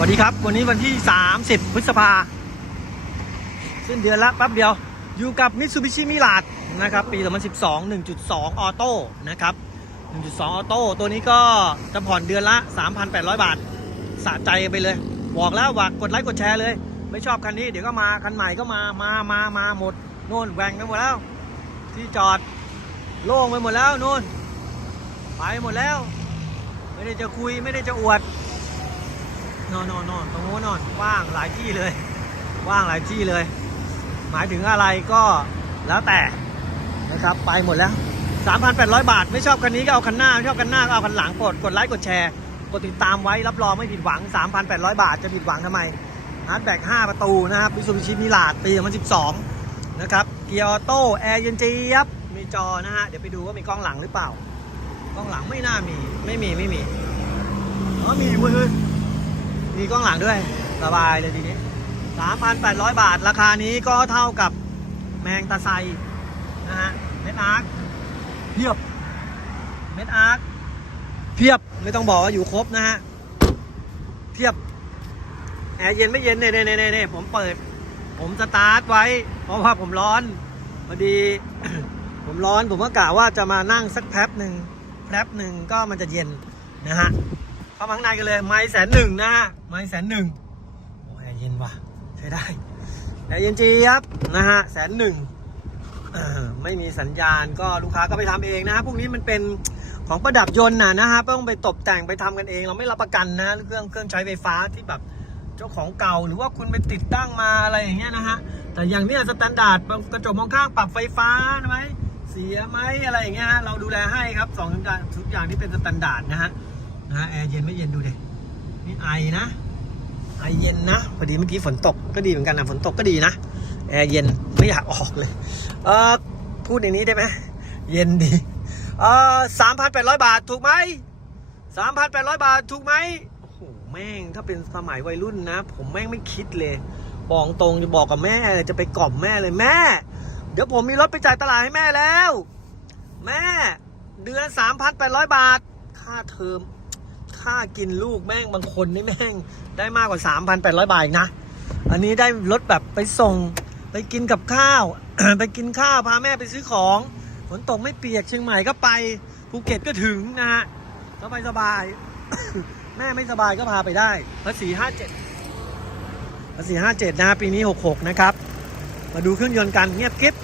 สวัสดีครับ วันนี้วันที่ 30 พฤษภาสิ้นเดือนละแป๊บเดียว อยู่กับ Mitsubishi Mirage นะครับ ปี 2012 1.2 ออโต้นะครับ 1.2 ออโต้ตัวนี้ก็จะผ่อนเดือนละ 3,800 บาทสะใจไปเลย บอกแล้วว่ากดไลค์กดแชร์เลย ไม่ชอบคันนี้เดี๋ยวก็มาคันใหม่ก็มามามามาหมดโน่นแหว่งไปหมดแล้ว ที่จอดโล่งไปหมดแล้วโน่นไปหมดแล้ว ไม่ได้จะคุยไม่ได้จะอวด นอนนอนนอนตรงโน้นนอนว่างหลายที่เลย ว่างหลายที่เลย หมายถึงอะไรก็แล้วแต่นะครับไปหมดแล้ว 3,800 บาท ไม่ชอบคันนี้ก็เอาคันหน้าไม่ชอบคันหน้าก็เอาคันหลังกดกดไลค์กดแชร์ กดติดตามไว้รับรองไม่ผิดหวัง 3,800 บาทจะผิดหวังทำไมฮาร์ดแบ็ก5ประตูนะครับมิซูบิชิมิลาดปี 2012 นะครับเกียร์ออโต้แอร์เย็นจี๊ยบมีจอนะฮะ เดี๋ยวไปดูว่ามีกล้องหลังหรือเปล่ากล้องหลังไม่น่ามีไม่มีไม่มีอ๋อมีมือ มีกล้องหลังด้วย สบายเลยทีนี้ 3,800 บาท ราคานี้ก็เท่ากับแมงตาไซนะฮะ เม็ดอาร์คเพียบ เม็ดอาร์คเพียบ ไม่ต้องบอกว่าอยู่ครบนะฮะ เพียบ แอร์เย็นไม่เย็นเน่เน่เน่เนผมเปิด ผมสตาร์ทไว้ เพราะว่าผมร้อนพอดี ผมร้อนผมก็กะว่าจะมานั่งสักแป๊บหนึ่งแป๊บหนึ่งก็มันจะเย็นนะฮะ เข้ามาข้างในกันเลย ไม้แสนหนึ่งนะฮะ ไม้แสนหนึ่งโอ้แอร์เย็นว่ะ ใช้ได้ แอร์เย็นจี๊ยบนะฮะแสนหนึ่งไม่มีสัญญาณก็ลูกค้าก็ไปทำเองนะฮะพวกนี้มันเป็นของประดับยนต์นะนะฮะต้องไปตกแต่งไปทำกันเอง เราไม่รับประกันนะเครื่องเครื่องใช้ไฟฟ้าที่แบบเจ้าของเก่าหรือว่าคุณไปติดตั้งมาอะไรอย่างเงี้ยนะฮะแต่อย่างเนี้ยสแตนดาร์ดกระจกมองข้างปรับไฟฟ้าไหมเสียไหมอะไรอย่างเงี้ยเราดูแลให้ครับสองทุกอย่างทุกอย่างที่เป็นสแตนดาร์ดนะฮะ นะแอร์เย็นไม่เย็นดูเดินี่ไอนะไอเย็นนะพอดีเมื่อกี้ฝนตกก็ดีเหมือนกันนะฝนตกก็ดีนะแอร์เย็นไม่อยากออกเลยเออพูดอย่างนี้ได้ไหมเย็นดีเออสามพันแปดร้อยบาทถูกไหมสามพันแปดร้อยบาทถูกไหมโอ้โหแม่งถ้าเป็นสมัยวัยรุ่นนะ ผมแม่งไม่คิดเลยบอกตรงจะบอกกับแม่จะไปกล่อมแม่เลยแม่ เดี๋ยวผมมีรถไปจ่ายตลาดให้แม่แล้ว แม่เดือนสามพันแปดร้อยบาท ค่าเทอม ค่ากินลูกแม่งบางคนนี่แม่งได้มากกว่า 3,800 บาทอีกนะ อันนี้ได้รถแบบไปส่งไปกินกับข้าว ไปกินข้าวพาแม่ไปซื้อของฝนตกไม่เปียกเชียงใหม่ก็ไปภูเก็ตก็ถึงนะฮะสบายสบาย แม่ไม่สบายก็พาไปได้ภาษีห้าเจ็ดภาษีห้าเจ็ดนะ ปีนี้หกหกนะครับ มาดูเครื่องยนต์กันเงียบกริบ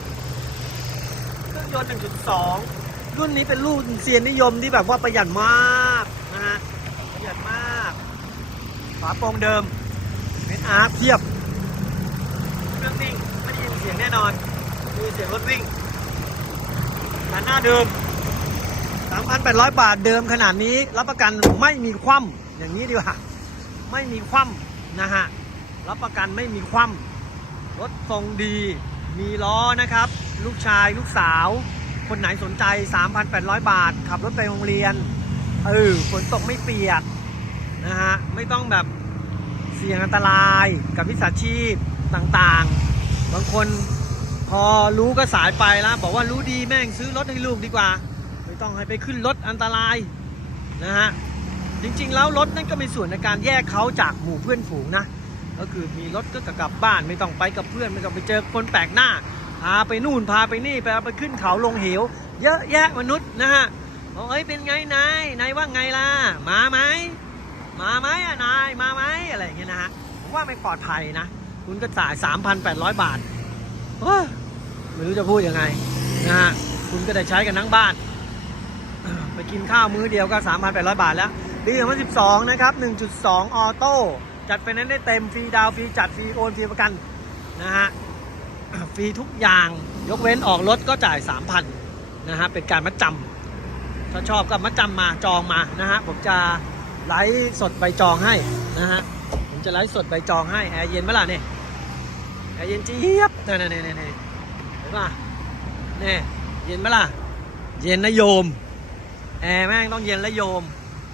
เครื่องยนต์หนึ่งจุดสองรุ่นนี้เป็นรุ่นเซียนนิยมที่แบบว่าประหยัดมากนะฮะประหยัดมาก ฝาโปรงเดิมเม็ดอาร์เทียบเครื่องนิ่งไม่ได้ยินเสียงแน่นอนมีเสียงรถวิ่งแต่หน้าเดิม 3,800 บาทเดิมขนาดนี้ รับประกันไม่มีคว่ำอย่างนี้ดีกว่าไม่มีคว่ำนะฮะรับประกันไม่มีคว่ำรถทรงดี มีล้อนะครับ ลูกชายลูกสาว คนไหนสนใจ 3,800 บาท ขับรถไปโรงเรียนเออฝนตกไม่เปียก นะฮะไม่ต้องแบบเสี่ยงอันตรายกับวิชาชีพต่างๆ บางคนพอรู้ก็สายไปแล้วบอกว่ารู้ดีแม่งซื้อรถให้ลูกดีกว่า ไม่ต้องให้ไปขึ้นรถอันตรายนะฮะจริงๆแล้วรถนั่นก็มีส่วนในการแยกเขาจากหมู่เพื่อนฝูงนะก็คือมีรถก็กลับบ้านไม่ต้องไปกับเพื่อนไม่ต้องไปเจอคนแปลกหน้าพาไปนู่นพาไปนี่ไปเอาไปขึ้นเขาลงเหว เยอะแยะมนุษย์นะฮะบอกเอ้ยเป็นไงนายนายว่าไงล่ะมาไหม มาไหมอะนายมาไหมอะไรอย่างเงี้ยนะฮะผมว่าไม่ปลอดภัยนะ คุณก็จ่าย 3,800 บาทโอ้ยไม่รู้จะพูดยังไงนะฮะคุณก็ได้ใช้กันทั้งบ้าน ไปกินข้าวมื้อเดียวก็ 3,800 บาทแล้วปี2012นะครับ 1.2 ออโต้จัดไปนั้นได้เต็มฟรีดาวฟรีจัดฟรีโอนฟรีประกันนะฮะฟรีทุกอย่างยกเว้นออกรถก็จ่าย 3,000นะฮะเป็นการมัดจำถ้าชอบก็มัดจำมาจองมานะฮะผมจะ ไลฟ์สดใบจองให้นะฮะผมจะไลฟ์สดใบจองให้แอร์เย็นไหมล่ะเนี่ยแอร์เย็นเจี๊ยบนี่ยเนี่ยเนี่ยเนี่เห็นป่ะเนี่ยเย็นไหมล่ะเย็นนะโยมแอร์แม่งต้องเย็นและโยม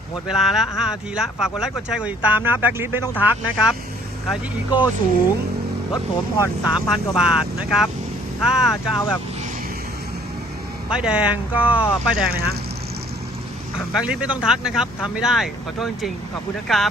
หมดเวลาแล้ว5นาทีละฝากกดไลค์กดแชร์กดติดตามนะแบ็คลิสไม่ต้องทักนะครับใครที่อีโก้สูงรถผมผ่อน 3,000 กว่าบาทนะครับ ถ้าจะเอาแบบป้ายแดงก็ป้ายแดงเลยฮะ แบงคลิสไม่ต้องทักนะครับทำไม่ได้ขอโทษจริงๆ ขอบคุณนะครับ